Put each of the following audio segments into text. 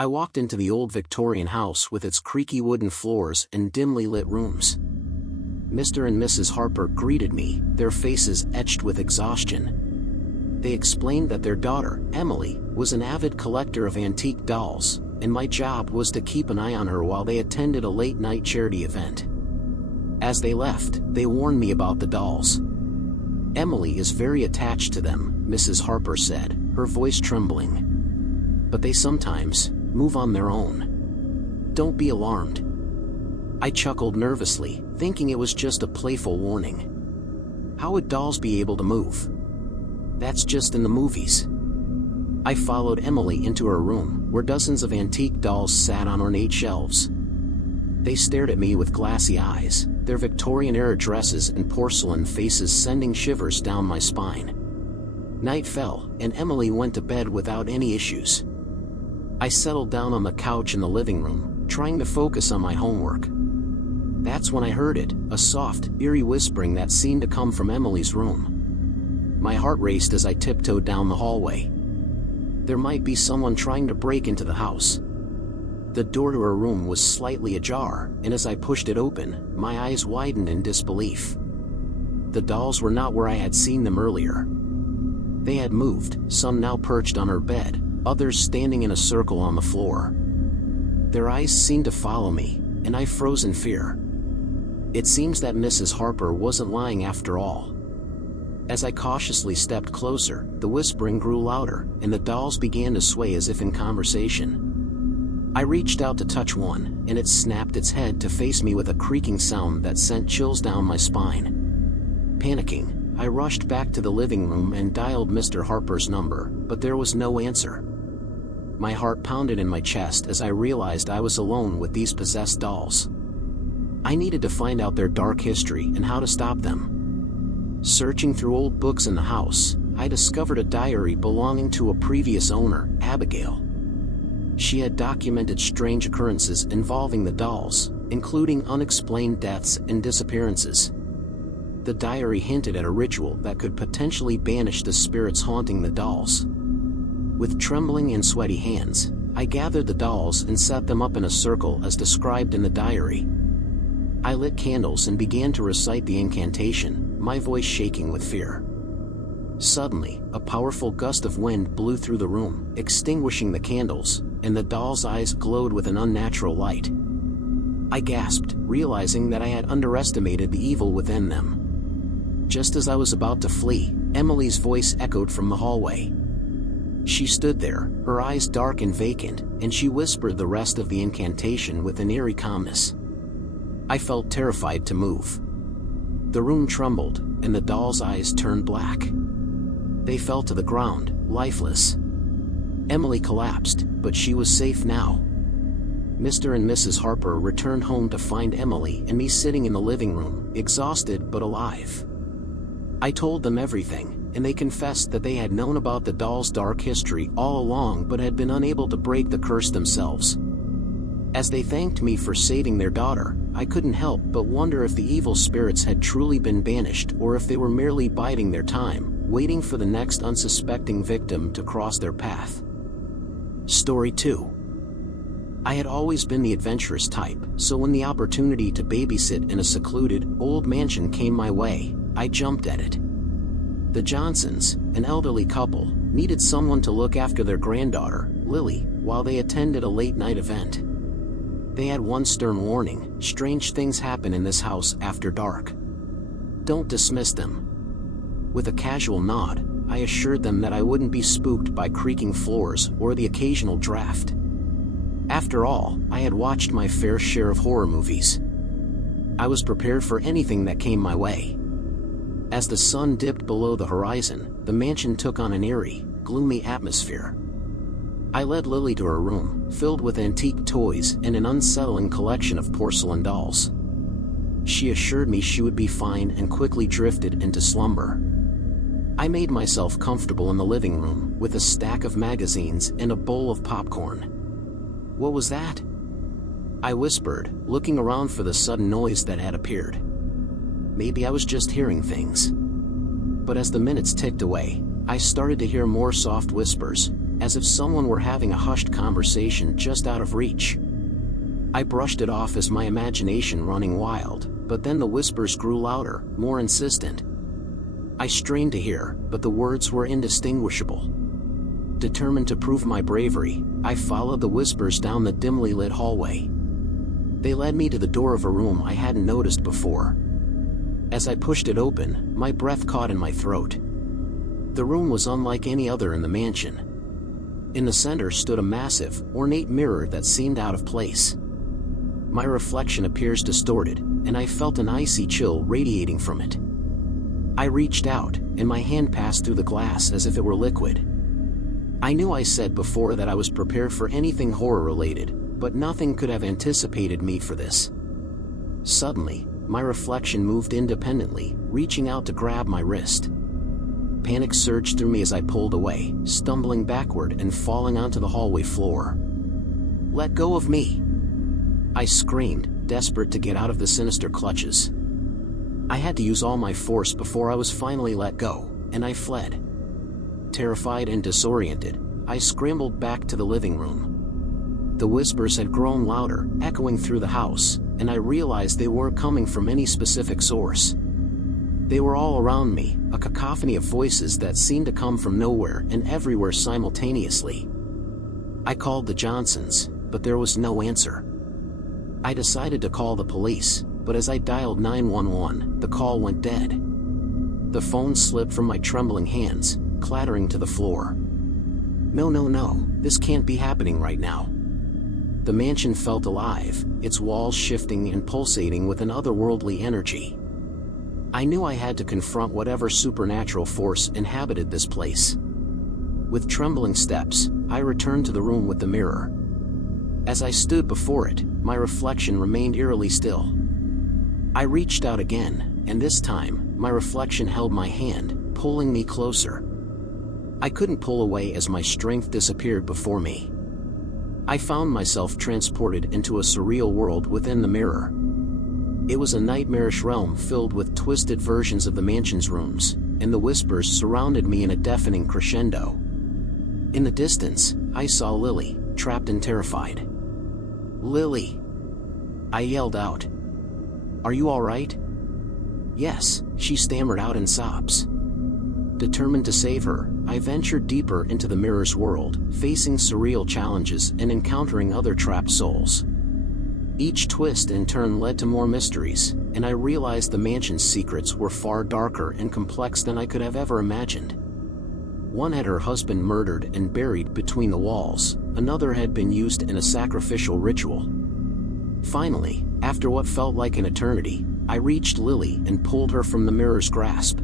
I walked into the old Victorian house with its creaky wooden floors and dimly lit rooms. Mr. and Mrs. Harper greeted me, their faces etched with exhaustion. They explained that their daughter, Emily, was an avid collector of antique dolls, and my job was to keep an eye on her while they attended a late-night charity event. As they left, they warned me about the dolls. "Emily is very attached to them," Mrs. Harper said, her voice trembling. "But they sometimes move on their own. Don't be alarmed." I chuckled nervously, thinking it was just a playful warning. How would dolls be able to move? That's just in the movies. I followed Emily into her room, where dozens of antique dolls sat on ornate shelves. They stared at me with glassy eyes, their Victorian-era dresses and porcelain faces sending shivers down my spine. Night fell, and Emily went to bed without any issues. I settled down on the couch in the living room, trying to focus on my homework. That's when I heard it, a soft, eerie whispering that seemed to come from Emily's room. My heart raced as I tiptoed down the hallway. There might be someone trying to break into the house. The door to her room was slightly ajar, and as I pushed it open, my eyes widened in disbelief. The dolls were not where I had seen them earlier. They had moved, some now perched on her bed, others standing in a circle on the floor. Their eyes seemed to follow me, and I froze in fear. It seems that Mrs. Harper wasn't lying after all. As I cautiously stepped closer, the whispering grew louder, and the dolls began to sway as if in conversation. I reached out to touch one, and it snapped its head to face me with a creaking sound that sent chills down my spine. Panicking, I rushed back to the living room and dialed Mr. Harper's number, but there was no answer. My heart pounded in my chest as I realized I was alone with these possessed dolls. I needed to find out their dark history and how to stop them. Searching through old books in the house, I discovered a diary belonging to a previous owner, Abigail. She had documented strange occurrences involving the dolls, including unexplained deaths and disappearances. The diary hinted at a ritual that could potentially banish the spirits haunting the dolls. With trembling and sweaty hands, I gathered the dolls and set them up in a circle as described in the diary. I lit candles and began to recite the incantation, my voice shaking with fear. Suddenly, a powerful gust of wind blew through the room, extinguishing the candles, and the dolls' eyes glowed with an unnatural light. I gasped, realizing that I had underestimated the evil within them. Just as I was about to flee, Emily's voice echoed from the hallway. She stood there, her eyes dark and vacant, and she whispered the rest of the incantation with an eerie calmness. I felt terrified to move. The room trembled, and the doll's eyes turned black. They fell to the ground, lifeless. Emily collapsed, but she was safe now. Mr. and Mrs. Harper returned home to find Emily and me sitting in the living room, exhausted but alive. I told them everything, and they confessed that they had known about the doll's dark history all along but had been unable to break the curse themselves. As they thanked me for saving their daughter, I couldn't help but wonder if the evil spirits had truly been banished or if they were merely biding their time, waiting for the next unsuspecting victim to cross their path. Story 2. I had always been the adventurous type, so when the opportunity to babysit in a secluded, old mansion came my way, I jumped at it. The Johnsons, an elderly couple, needed someone to look after their granddaughter, Lily, while they attended a late-night event. They had one stern warning: strange things happen in this house after dark. Don't dismiss them. With a casual nod, I assured them that I wouldn't be spooked by creaking floors or the occasional draft. After all, I had watched my fair share of horror movies. I was prepared for anything that came my way. As the sun dipped below the horizon, the mansion took on an eerie, gloomy atmosphere. I led Lily to her room, filled with antique toys and an unsettling collection of porcelain dolls. She assured me she would be fine and quickly drifted into slumber. I made myself comfortable in the living room, with a stack of magazines and a bowl of popcorn. What was that? I whispered, looking around for the sudden noise that had appeared. Maybe I was just hearing things. But as the minutes ticked away, I started to hear more soft whispers, as if someone were having a hushed conversation just out of reach. I brushed it off as my imagination running wild, but then the whispers grew louder, more insistent. I strained to hear, but the words were indistinguishable. Determined to prove my bravery, I followed the whispers down the dimly lit hallway. They led me to the door of a room I hadn't noticed before. As I pushed it open, my breath caught in my throat. The room was unlike any other in the mansion. In the center stood a massive, ornate mirror that seemed out of place. My reflection appears distorted, and I felt an icy chill radiating from it. I reached out, and my hand passed through the glass as if it were liquid. I knew I said before that I was prepared for anything horror-related, but nothing could have anticipated me for this. Suddenly, my reflection moved independently, reaching out to grab my wrist. Panic surged through me as I pulled away, stumbling backward and falling onto the hallway floor. "Let go of me!" I screamed, desperate to get out of the sinister clutches. I had to use all my force before I was finally let go, and I fled. Terrified and disoriented, I scrambled back to the living room. The whispers had grown louder, echoing through the house, and I realized they weren't coming from any specific source. They were all around me, a cacophony of voices that seemed to come from nowhere and everywhere simultaneously. I called the Johnsons, but there was no answer. I decided to call the police, but as I dialed 911, the call went dead. The phone slipped from my trembling hands, clattering to the floor. No, this can't be happening right now. The mansion felt alive, its walls shifting and pulsating with an otherworldly energy. I knew I had to confront whatever supernatural force inhabited this place. With trembling steps, I returned to the room with the mirror. As I stood before it, my reflection remained eerily still. I reached out again, and this time, my reflection held my hand, pulling me closer. I couldn't pull away as my strength disappeared before me. I found myself transported into a surreal world within the mirror. It was a nightmarish realm filled with twisted versions of the mansion's rooms, and the whispers surrounded me in a deafening crescendo. In the distance, I saw Lily, trapped and terrified. "Lily!" I yelled out. "Are you all right?" "Yes," she stammered out in sobs. Determined to save her, I ventured deeper into the mirror's world, facing surreal challenges and encountering other trapped souls. Each twist in turn led to more mysteries, and I realized the mansion's secrets were far darker and complex than I could have ever imagined. One had her husband murdered and buried between the walls, another had been used in a sacrificial ritual. Finally, after what felt like an eternity, I reached Lily and pulled her from the mirror's grasp.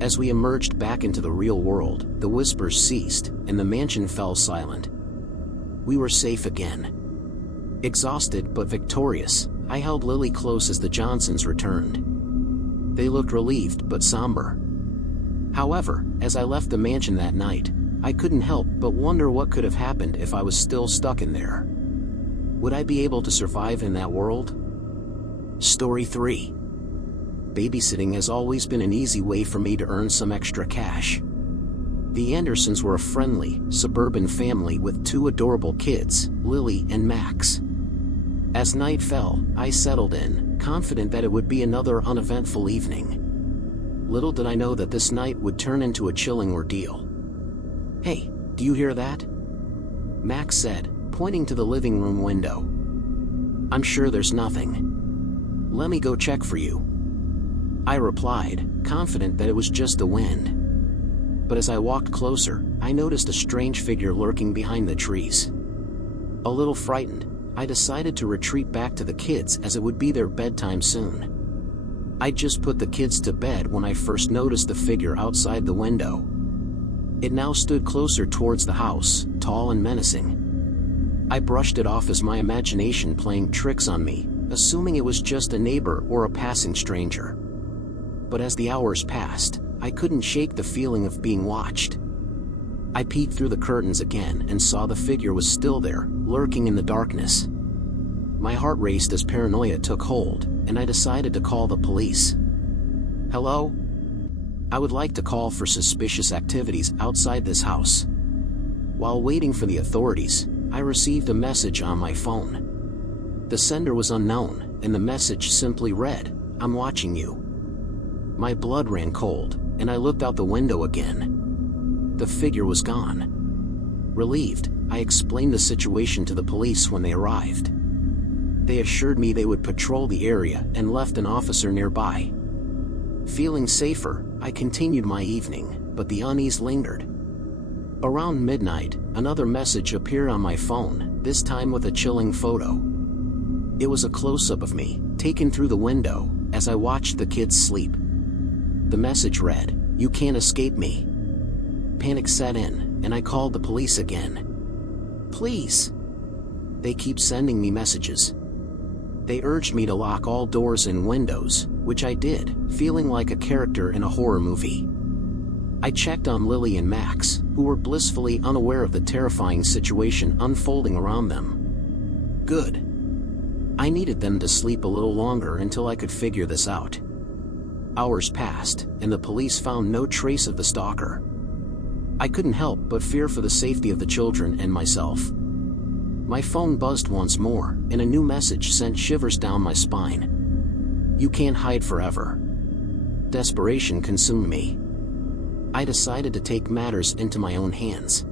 As we emerged back into the real world, the whispers ceased, and the mansion fell silent. We were safe again. Exhausted but victorious, I held Lily close as the Johnsons returned. They looked relieved but somber. However, as I left the mansion that night, I couldn't help but wonder what could have happened if I was still stuck in there. Would I be able to survive in that world? Story 3. Babysitting has always been an easy way for me to earn some extra cash. The Andersons were a friendly, suburban family with 2 adorable kids, Lily and Max. As night fell, I settled in, confident that it would be another uneventful evening. Little did I know that this night would turn into a chilling ordeal. "Hey, do you hear that?" Max said, pointing to the living room window. "I'm sure there's nothing. Let me go check for you." I replied, confident that it was just the wind. But as I walked closer, I noticed a strange figure lurking behind the trees. A little frightened, I decided to retreat back to the kids as it would be their bedtime soon. I'd just put the kids to bed when I first noticed the figure outside the window. It now stood closer towards the house, tall and menacing. I brushed it off as my imagination playing tricks on me, assuming it was just a neighbor or a passing stranger. But as the hours passed, I couldn't shake the feeling of being watched. I peeked through the curtains again and saw the figure was still there, lurking in the darkness. My heart raced as paranoia took hold, and I decided to call the police. "Hello? I would like to call for suspicious activities outside this house." While waiting for the authorities, I received a message on my phone. The sender was unknown, and the message simply read, "I'm watching you." My blood ran cold, and I looked out the window again. The figure was gone. Relieved, I explained the situation to the police when they arrived. They assured me they would patrol the area and left an officer nearby. Feeling safer, I continued my evening, but the unease lingered. Around midnight, another message appeared on my phone, this time with a chilling photo. It was a close-up of me, taken through the window, as I watched the kids sleep. The message read, "You can't escape me." Panic set in, and I called the police again. "Please." They keep sending me messages. They urged me to lock all doors and windows, which I did, feeling like a character in a horror movie. I checked on Lily and Max, who were blissfully unaware of the terrifying situation unfolding around them. Good. I needed them to sleep a little longer until I could figure this out. Hours passed, and the police found no trace of the stalker. I couldn't help but fear for the safety of the children and myself. My phone buzzed once more, and a new message sent shivers down my spine. "You can't hide forever." Desperation consumed me. I decided to take matters into my own hands.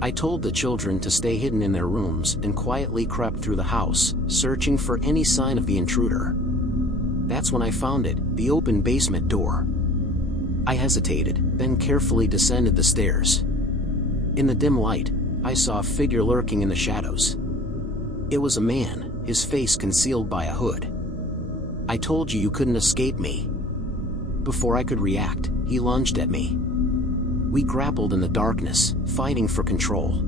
I told the children to stay hidden in their rooms and quietly crept through the house, searching for any sign of the intruder. That's when I found it, the open basement door. I hesitated, then carefully descended the stairs. In the dim light, I saw a figure lurking in the shadows. It was a man, his face concealed by a hood. "I told you you couldn't escape me." Before I could react, he lunged at me. We grappled in the darkness, fighting for control.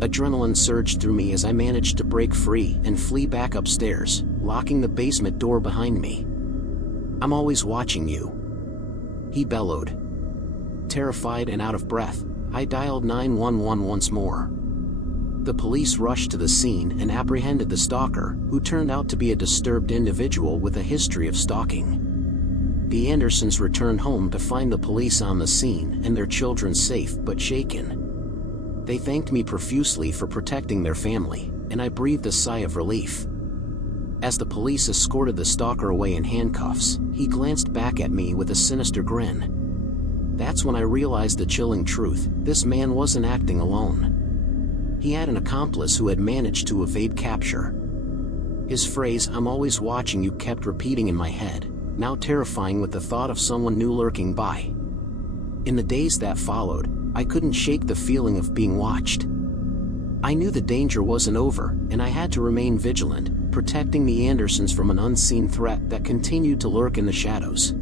Adrenaline surged through me as I managed to break free and flee back upstairs, locking the basement door behind me. "I'm always watching you," he bellowed. Terrified and out of breath, I dialed 911 once more. The police rushed to the scene and apprehended the stalker, who turned out to be a disturbed individual with a history of stalking. The Andersons returned home to find the police on the scene and their children safe but shaken. They thanked me profusely for protecting their family, and I breathed a sigh of relief. As the police escorted the stalker away in handcuffs, he glanced back at me with a sinister grin. That's when I realized the chilling truth: this man wasn't acting alone. He had an accomplice who had managed to evade capture. His phrase, "I'm always watching you," kept repeating in my head, now terrifying with the thought of someone new lurking by. In the days that followed, I couldn't shake the feeling of being watched. I knew the danger wasn't over, and I had to remain vigilant, protecting the Andersons from an unseen threat that continued to lurk in the shadows.